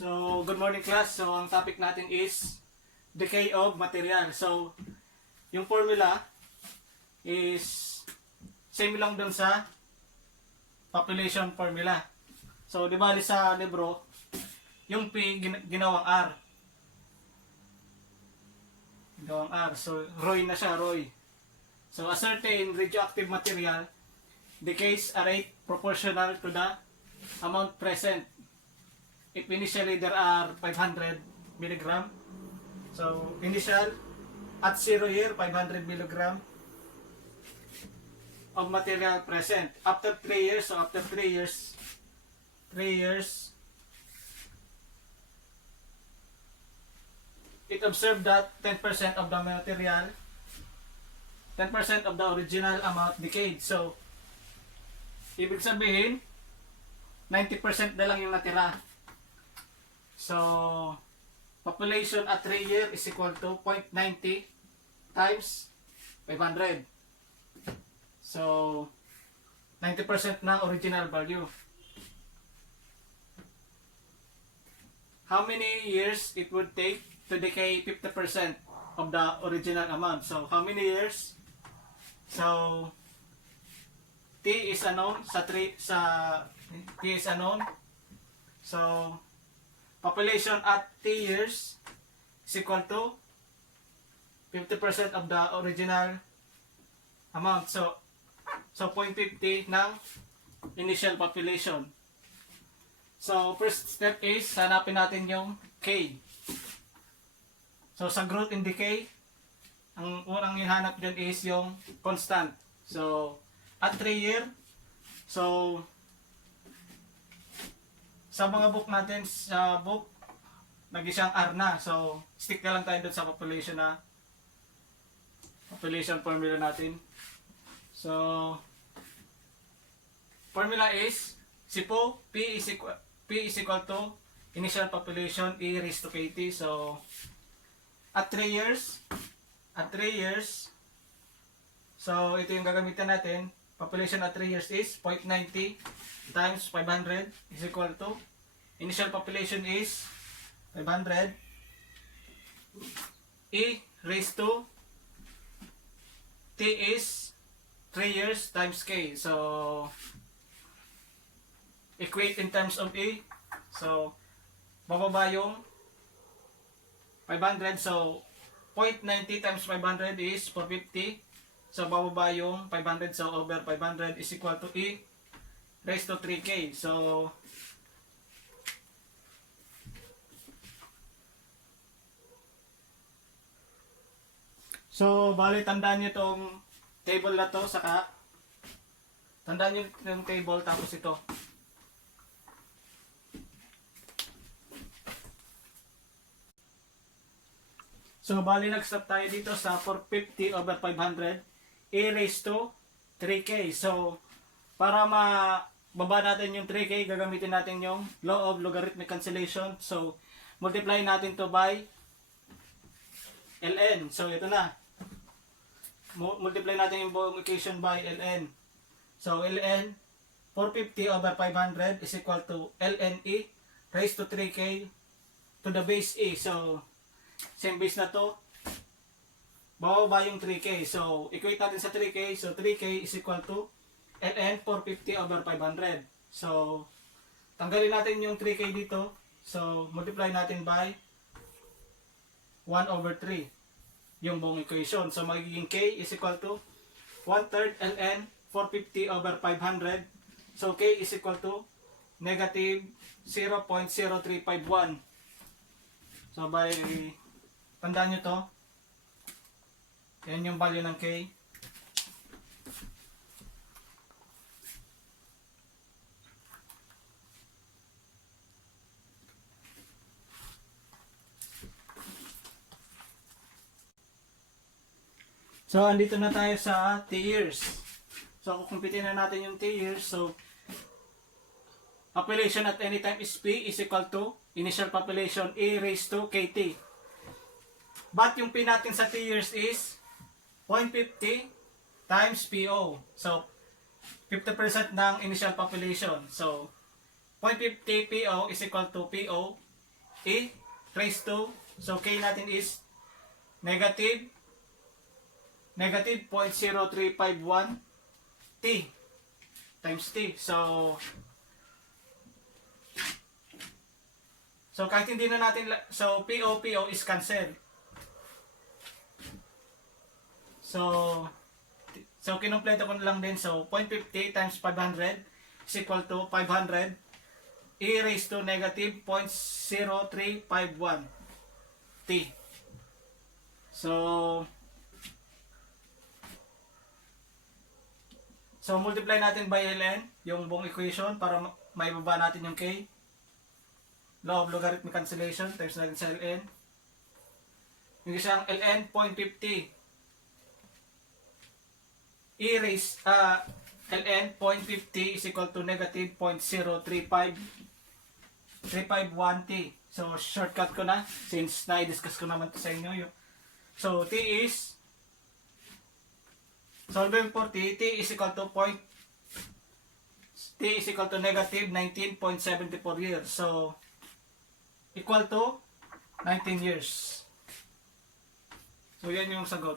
So, good morning class. So, ang topic natin is decay of material. So, yung formula is same lang dun sa population formula. So, di bali sa libro, yung P ginawang R. Ginawang R. So, Roy na siya, Roy. So, a certain radioactive material decays a rate proportional to the amount present. If initially there are 500 milligram, so initial at 0 year 500 milligram of material present. After 3 years, so after 3 years, it observed that 10% of the material, 10% of the original amount decayed. So, ibig sabihin, 90% na lang yung natira. So, population at 3 year is equal to 0.90 times 500. So, 90% na original value. How many years it would take to decay 50% of the original amount? So, how many years? So, T is unknown T is unknown. So, population at T years is equal to 50% of the original amount. So 0.50 ng initial population. So, first step is hanapin natin yung K. So, sa growth and decay, ang unang hinahanap dyan is yung constant. So, at 3 year, so, sa mga book natin, sa book, nag-isang R na. So, stick na lang tayo doon sa population formula natin. So, formula is, SIPO, P is equal to initial population E raised to KT. So, at 3 years, so, ito yung gagamitan natin. Population at 3 years is 0.90 times 500 is equal to initial population is 500 E raised to T is 3 years times K. So, equate in terms of E. So, bababa yung 500. So, 0.90 times 500 is 450. So, bababa yung 500. So, over 500 is equal to E raised to 3K. So, bali tandaan nyo itong table na to, saka tandaan nyo yung table tapos ito. So, bali nag-stop tayo dito sa 450 over 500 E raised to 3K. So, para mababa natin yung 3K, gagamitin natin yung law of logarithmic cancellation. So, multiply natin to by ln. So, ito na. Multiply natin yung buong equation by ln. So, ln 450 over 500 is equal to ln E raised to 3K to the base E. So, same base na to. Bababa yung 3K. So, equate natin sa 3K. So, 3K is equal to ln 450 over 500. So, tanggalin natin yung 3K dito. So, multiply natin by 1 over 3 yung buong equation. So, magiging K is equal to 1/3 ln 450 over 500. So, K is equal to negative 0.0351. So, by tandaan nyo to. Yan yung value ng K. So, andito na tayo sa T years. So, kukumpitin na natin yung T years. So, population at any time is P is equal to initial population E raised to KT. But yung P natin sa T years is 0.50 times PO. So, 50% ng initial population. So, 0.50 PO is equal to PO E raised to, so K natin is negative 0.0351 T times T. So kahit hindi na natin, so PO is cancel. So kinumpleto ko na lang din. So 0.50 times 500 is equal to 500 e raised to negative 0.0351 T. So multiply natin by ln yung buong equation para maibaba natin yung K. Law of logarithmic cancellation, times natin sa ln. Yung isang ln 0.50 e raised ln 0.50 is equal to negative 0.0351 T. So shortcut ko na since na-discuss ko naman to sa inyo. So T is, solving for T is equal to negative 19.74 years. So equal to 19 years. So yan yung sagot.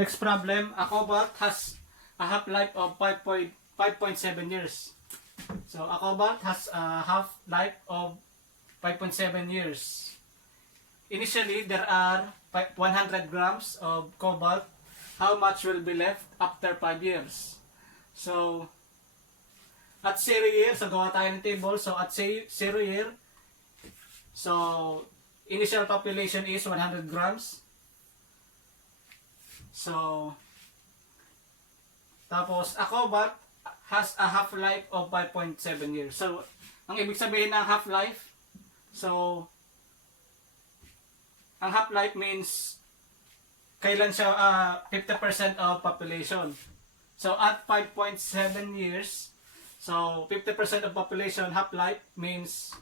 Next problem, a cobalt has a half-life of 5.7 years. So a cobalt has a half-life of 5.7 years. Initially, there are 100 grams of cobalt. How much will be left after 5 years? So at 0 year, so gawa tayo ng table. So at 0 year, so initial population is 100 grams. So tapos a cobalt has a half-life of 5.7 years. So ang ibig sabihin ng half-life, so ang half-life means kailan siya 50% of population. So at 5.7 years, so 50% of population half-life means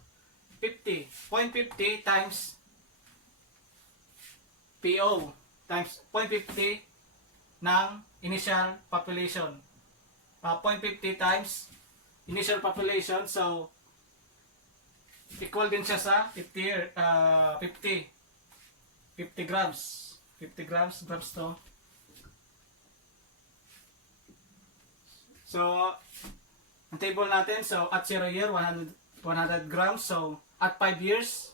50. 0.50 times PO times 0.50 ng initial population. 0.50 times initial population, so equal din siya sa 50 grams. 50 grams to. So ang table natin, so at 0 year 100 grams. So at 5 years,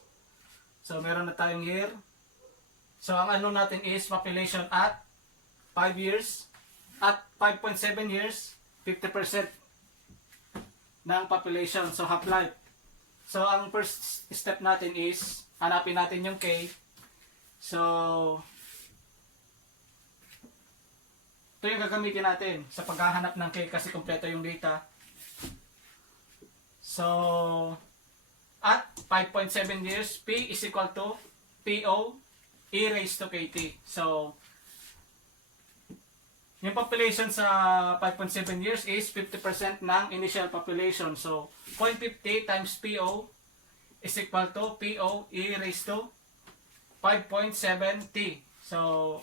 so meron na tayong year. So ang ano natin is population at 5 years. At 5.7 years, 50% ng population. So half-life. So ang first step natin is hanapin natin yung K. So ito yung gagamitin natin sa paghahanap ng K kasi kompleto yung data. So at 5.7 years, P is equal to PO e raised to KT. So yung population sa 5.7 years is 50% ng initial population. So 0.50 times PO is equal to PO e raised to 5.7 T. So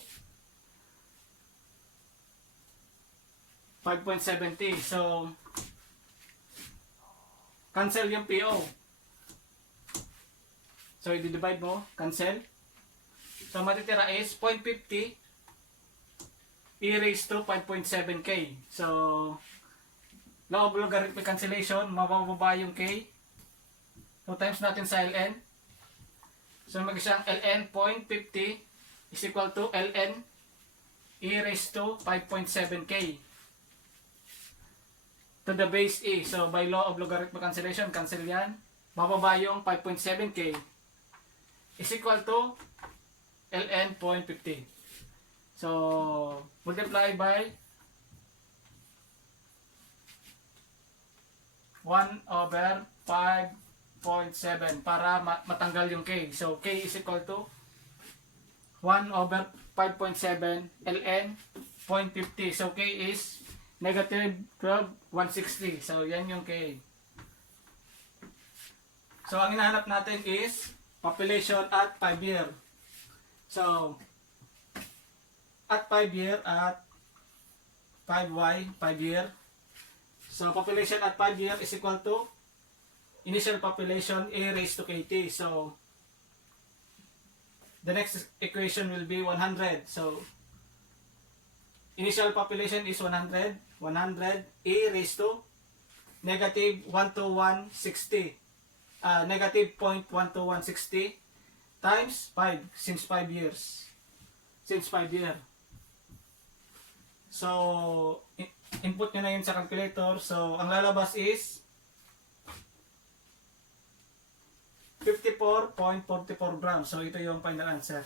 5.7 T. So cancel yung PO. So i-divide mo, cancel. So matitira is 0.50 e raised to 5.7K. So law of logarithmic cancellation, mabababa yung K. So times natin sa ln. So mag-isang ln 0.50 is equal to ln e raised to 5.7K to the base e. So by law of logarithmic cancellation, cancel yan. Bababa yung 5.7K is equal to ln 0.50. So multiply by 1/5.7 para matanggal yung K. So K is equal to 1/5.7 ln 0.50. So K is negative 12,160. So yan yung K. So ang hinahanap natin is population at 5 year. So at 5 year, at 5y, 5 year. So population at 5 years is equal to initial population A raised to KT. So the next equation will be 100. So initial population is 100. 100 A raised to negative 12160. Negative 0.12160 times 5 since 5 years. Since 5 years. So input nyo na yun sa calculator. So ang lalabas is 54.44 grams. So ito yung final answer.